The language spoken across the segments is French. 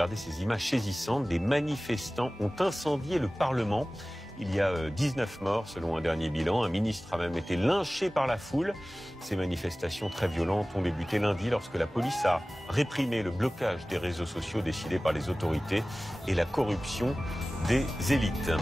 Regardez ces images saisissantes. Des manifestants ont incendié le Parlement. Il y a 19 morts selon un dernier bilan. Un ministre a même été lynché par la foule. Ces manifestations très violentes ont débuté lundi lorsque la police a réprimé le blocage des réseaux sociaux décidé par les autorités et la corruption des élites.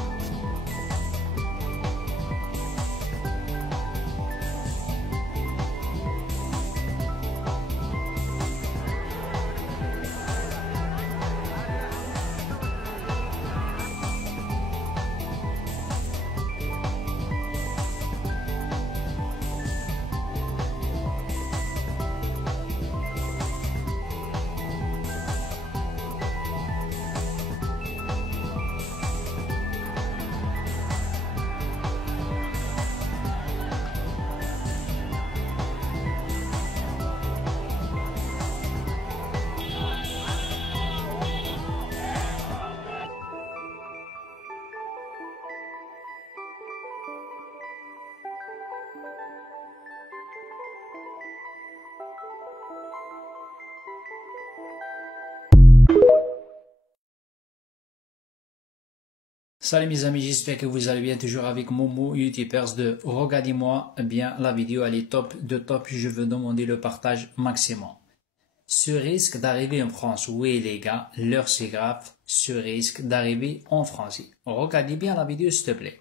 Salut mes amis, j'espère que vous allez bien, toujours avec Momo, YouTubers de Regardez-moi. Bien, la vidéo elle est top de top, je veux demander le partage maximum. Ce risque d'arriver en France, oui les gars, l'heure c'est grave, ce risque d'arriver en France. Regardez bien la vidéo s'il te plaît.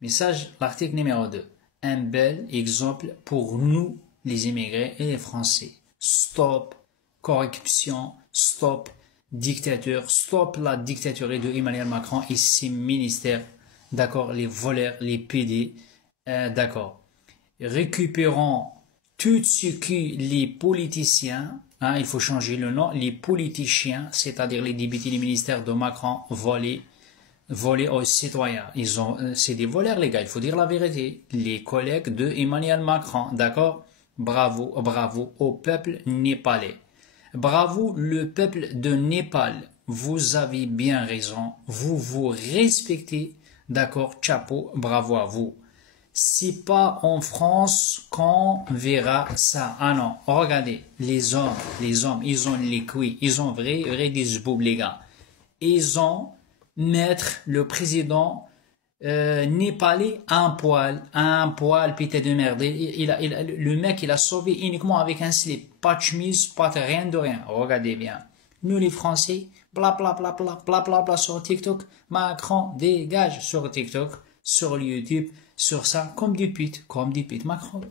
Message, l'article numéro 2. Un bel exemple pour nous les immigrés et les Français. Stop corruption, stop dictature, stop la dictature de Emmanuel Macron et ses ministères, d'accord, les voleurs, les PD, d'accord. Récupérons tout ce que les politiciens, il faut changer le nom, les politiciens, c'est-à-dire les députés, les ministères de Macron, volés aux citoyens. C'est des voleurs les gars, il faut dire la vérité. Les collègues de Emmanuel Macron, d'accord. Bravo, bravo au peuple népalais. Bravo le peuple de Népal, vous avez bien raison, vous vous respectez, d'accord, chapeau, bravo à vous. C'est pas en France qu'on verra ça. Ah non, regardez, les hommes, ils ont les couilles, ils ont vrai des boubs les gars. Ils ont mettre le président népalais un poil pété de merde. Le mec il a sauvé uniquement avec un slip, pas de chemise, pas de rien de rien. Regardez bien. Nous les Français, bla bla bla bla bla bla bla sur TikTok. Macron dégage sur TikTok, sur YouTube, sur ça, comme des putes. Macron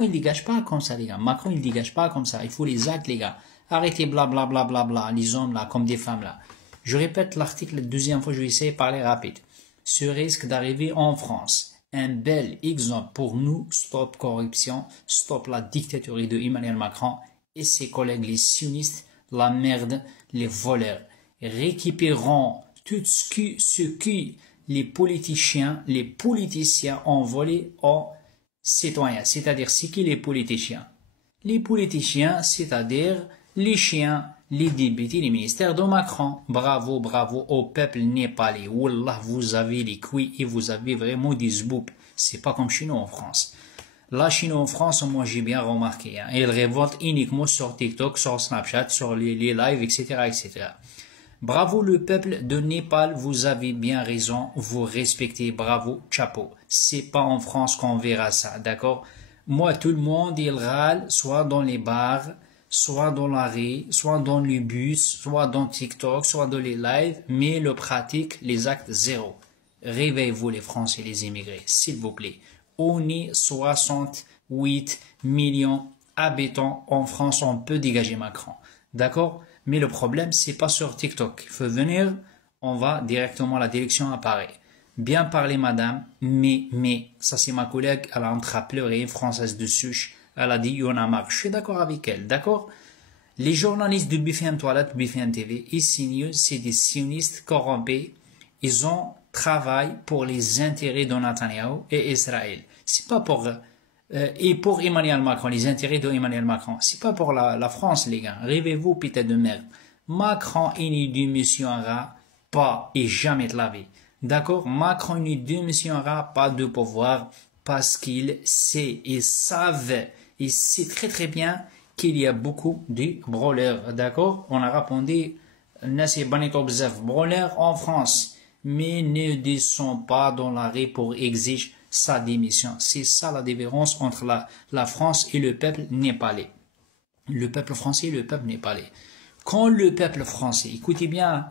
il dégage pas comme ça les gars. Macron il dégage pas comme ça. Il faut les actes les gars. Arrêtez bla bla bla bla bla. Les hommes là comme des femmes là. Je répète l'article la deuxième fois, je vais essayer de parler rapide. Ce risque d'arriver en France. Un bel exemple pour nous, stop corruption, stop la dictature de Emmanuel Macron et ses collègues les sionistes, la merde, les voleurs. Récupérons tout ce que les politiciens ont volé aux citoyens. C'est-à-dire, c'est qui les politiciens? Les politiciens, c'est-à-dire les chiens, les députés, les ministères de Macron. Bravo, bravo au peuple népalais. Wallah, vous avez les couilles et vous avez vraiment des zboups. C'est pas comme chez nous en France. Là, chez nous en France, moi j'ai bien remarqué. Ils révoltent uniquement sur TikTok, sur Snapchat, sur les lives, etc., etc. Bravo le peuple de Népal, vous avez bien raison, vous respectez, bravo, chapeau. C'est pas en France qu'on verra ça, d'accord? Moi, tout le monde, il râle, soit dans les bars, soit dans l'arrêt, soit dans le bus, soit dans TikTok, soit dans les lives, mais le pratique, les actes zéro. Réveillez-vous les Français, les immigrés, s'il vous plaît. On est 68 millions habitants en France, on peut dégager Macron. D'accord? Mais le problème, c'est pas sur TikTok. Il faut venir, on va directement, la direction apparaît. Bien parler madame, mais, ça c'est ma collègue, elle a entré à pleurer, une française de souche. Elle a dit, il y en a marre. Je suis d'accord avec elle, d'accord? Les journalistes de BFM Toilette, BFM TV et CNews, c'est des sionistes corrompus. Ils ont travaillé pour les intérêts de Netanyahu et Israël. C'est pas pour, et pour Emmanuel Macron, les intérêts de Emmanuel Macron. C'est pas pour la France, les gars. Rêvez-vous, putain de merde. Macron, il ne démissionnera pas et jamais de la vie. D'accord? Macron ne démissionnera pas de pouvoir parce qu'il sait et savait. Il sait très très bien qu'il y a beaucoup de brawlers, d'accord? On a répondu الناس يبانيطو بزاف بغولير en France, mais ne descend pas dans l'arrêt pour exiger sa démission. C'est ça la différence entre la France et le peuple népalais. Le peuple français et le peuple népalais. Quand le peuple français, écoutez bien,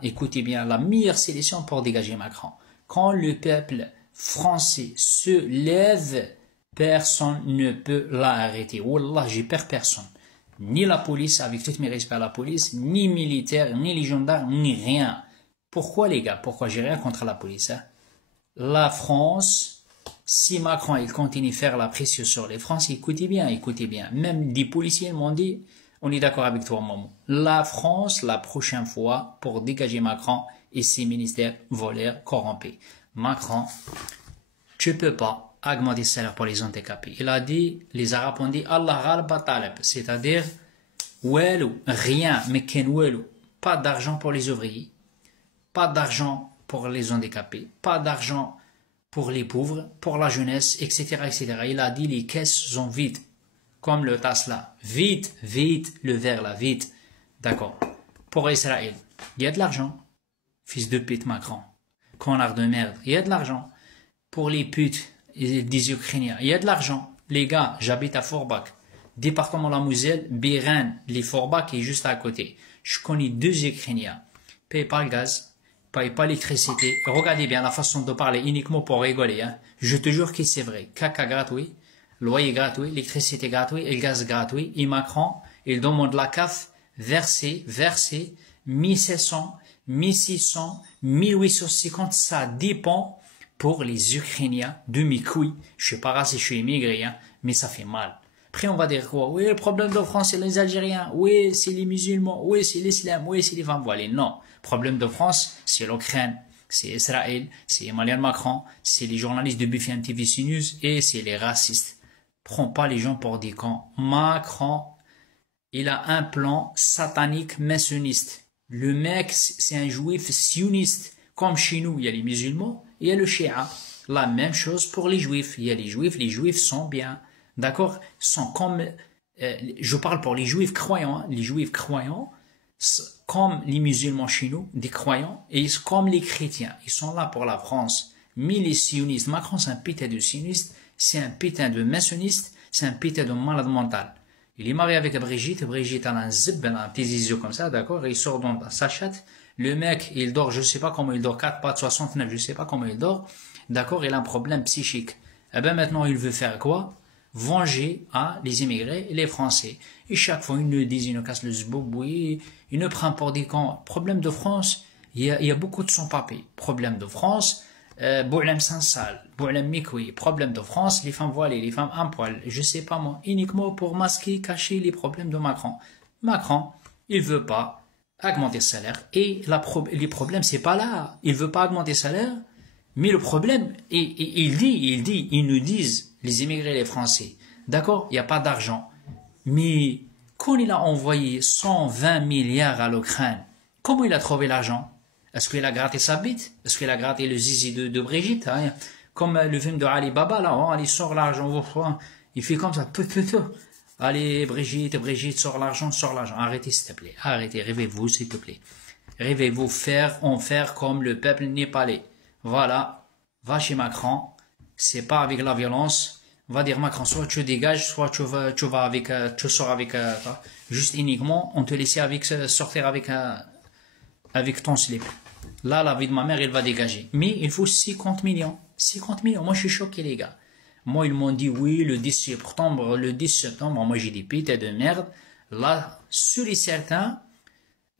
la meilleure solution pour dégager Macron. Quand le peuple français se lève, personne ne peut l'arrêter. Wallah, j'ai peur personne. Ni la police, avec tout mes respects à la police, ni militaire, ni les gendarmes, ni rien. Pourquoi les gars? Pourquoi? J'ai rien contre la police. Hein? La France, si Macron il continue à faire la pression sur les Français, écoutez bien. Même des policiers m'ont dit, on est d'accord avec toi, maman. La France, la prochaine fois, pour dégager Macron et ses ministères voleurs corrompus. Macron, tu peux pas augmenter le salaire pour les handicapés. Il a dit, les Arabes ont dit, Allah ghalba talib, c'est-à-dire, rien, mais ken walou. Pas d'argent pour les ouvriers, pas d'argent pour les handicapés, pas d'argent pour les pauvres, pour la jeunesse, etc., etc. Il a dit, les caisses sont vides, comme le tasse là. Vite, le verre là, vite. D'accord. Pour Israël, il y a de l'argent. Fils de pute Macron. Connard de merde. Il y a de l'argent. Pour les putes des Ukrainiens, il y a de l'argent. Les gars, j'habite à Forbach, département de la Moselle, Biren, les Forbach est juste à côté. Je connais 2 Ukrainiens. Paye pas le gaz, paye pas l'électricité. Regardez bien la façon de parler uniquement pour rigoler. Hein. Je te jure que c'est vrai. Caca gratuit, loyer gratuit, l'électricité gratuit et le gaz gratuit. Et Macron, il demande la CAF verser 1700, 1600, 1850, ça dépend. Pour les Ukrainiens de mes couilles, je suis pas raciste, je suis immigré, hein, mais ça fait mal. Après, on va dire quoi? Oui, le problème de France, c'est les Algériens. Oui, c'est les musulmans. Oui, c'est l'islam. Oui, c'est les femmes voilées. Non. Le problème de France, c'est l'Ukraine, c'est Israël, c'est Emmanuel Macron, c'est les journalistes de BFM TV News et c'est les racistes. Prends pas les gens pour des cons. Macron, il a un plan satanique maçonniste. Le mec, c'est un juif sioniste. Comme chez nous, il y a les musulmans, il y a le Shia. La même chose pour les juifs. Il y a les juifs sont bien. D'accord? Sont comme, je parle pour les juifs croyants. Hein. Les juifs croyants, comme les musulmans chez nous, des croyants, et comme les chrétiens. Ils sont là pour la France. Mais les sionistes, Macron c'est un putain de sioniste, c'est un putain de maçonniste, c'est un putain de malade mental. Il est marié avec Brigitte a un zip, un petit zizo comme ça, d'accord? Il sort dans sa chatte. Le mec, il dort, je sais pas comment il dort, 4 pattes 69, je sais pas comment il dort. D'accord, il a un problème psychique. Eh ben maintenant, il veut faire quoi? Venger les immigrés et les Français. Et chaque fois, il nous dit, il nous casse le zboboui, il nous prend pour des camps. Problème de France, il y a beaucoup de sans-papiers. Problème de France, Boualem Sansal, Boualem Mikoui. Problème de France, les femmes voilées, les femmes un poil, je sais pas moi, uniquement pour masquer, cacher les problèmes de Macron. Macron, il veut pas augmenter le salaire. Et les problèmes, c'est pas là. Il veut pas augmenter le salaire, mais le problème, ils nous disent, les immigrés, les Français, d'accord, il n'y a pas d'argent. Mais quand il a envoyé 120 milliards à l'Ukraine, comment il a trouvé l'argent? Est-ce qu'il a gratté sa bite? Est-ce qu'il a gratté le zizi de Brigitte? Hein? Comme le film de Ali Baba, là, hein, il sort l'argent, il fait comme ça, Allez, Brigitte, sors l'argent. Arrêtez, s'il te plaît. Arrêtez, rêvez-vous, s'il te plaît. Rêvez-vous faire comme le peuple népalais. Voilà. Va chez Macron. C'est pas avec la violence. Va dire Macron, soit tu dégages, soit tu sors avec, juste uniquement, on te laisse sortir avec ton slip. Là, la vie de ma mère, elle va dégager. Mais il faut 50 millions. 50 millions. Moi, je suis choqué, les gars. Moi, ils m'ont dit, oui, le 10 septembre, moi, j'ai des pétés de merde. Là, sûr et certain,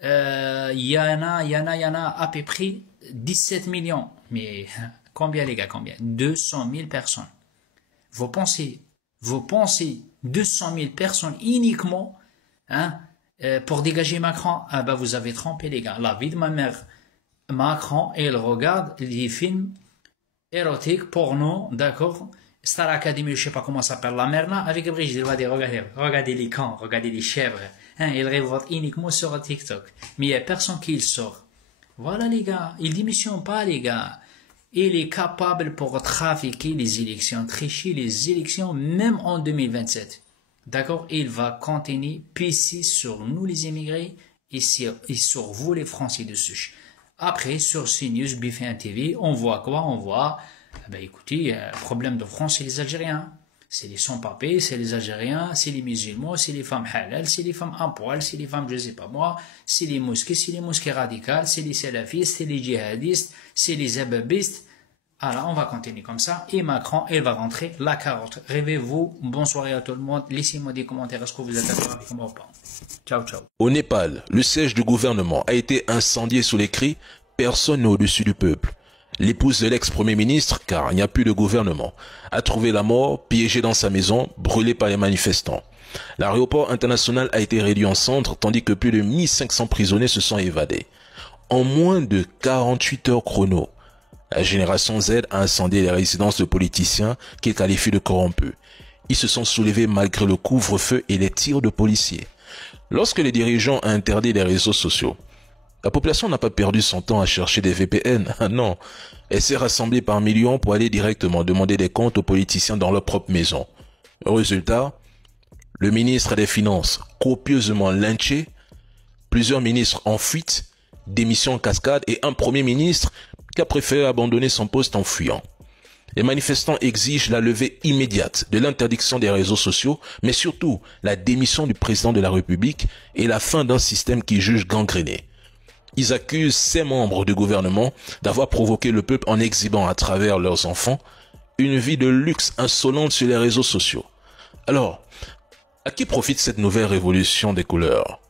il y en a à peu près 17 millions. Mais combien, les gars, combien? 200 000 personnes. Vous pensez 200 000 personnes uniquement, hein, pour dégager Macron? Ah ben, vous avez trompé, les gars. La vie de ma mère, Macron, elle regarde les films érotiques, porno, d'accord? Star Academy, je sais pas comment ça s'appelle, la mère là, avec Brigitte, il va dire, regardez les camps, regardez les chèvres, hein, il révolte uniquement sur TikTok. Mais il n'y a personne qui le sort. Voilà, les gars, il démissionne pas, les gars. Il est capable pour trafiquer les élections, tricher les élections, même en 2027. D'accord? Il va continuer pisser sur nous, les immigrés, et sur vous les Français dessus. Après, sur CNews, BFM TV, on voit quoi? On voit, écoutez, problème de France, c'est les Algériens. C'est les sans-papiers, c'est les Algériens, c'est les musulmans, c'est les femmes halal, c'est les femmes à poil, c'est les femmes, je sais pas moi, c'est les mosquées radicales, c'est les salafistes, c'est les djihadistes, c'est les ababistes. Alors, on va continuer comme ça. Et Macron, il va rentrer la carotte. Rêvez-vous. Bonne soirée à tout le monde. Laissez-moi des commentaires. Est-ce que vous êtes d'accord avec moi ou pas? Ciao, ciao. Au Népal, le siège du gouvernement a été incendié sous les cris « Personne n'est au-dessus du peuple ». L'épouse de l'ex-premier ministre, car il n'y a plus de gouvernement, a trouvé la mort, piégée dans sa maison, brûlée par les manifestants. L'aéroport international a été réduit en cendres, tandis que plus de 1500 prisonniers se sont évadés. En moins de 48 heures chrono, la génération Z a incendié les résidences de politiciens qu'ils qualifient de corrompus. Ils se sont soulevés malgré le couvre-feu et les tirs de policiers. Lorsque les dirigeants ont interdit les réseaux sociaux, la population n'a pas perdu son temps à chercher des VPN. Ah non, elle s'est rassemblée par millions pour aller directement demander des comptes aux politiciens dans leur propre maison. Le résultat, le ministre des Finances copieusement lynché, plusieurs ministres en fuite, démission en cascade et un premier ministre qui a préféré abandonner son poste en fuyant. Les manifestants exigent la levée immédiate de l'interdiction des réseaux sociaux, mais surtout la démission du président de la République et la fin d'un système qui juge gangréné. Ils accusent ces membres du gouvernement d'avoir provoqué le peuple en exhibant à travers leurs enfants une vie de luxe insolente sur les réseaux sociaux. Alors, à qui profite cette nouvelle révolution des couleurs ?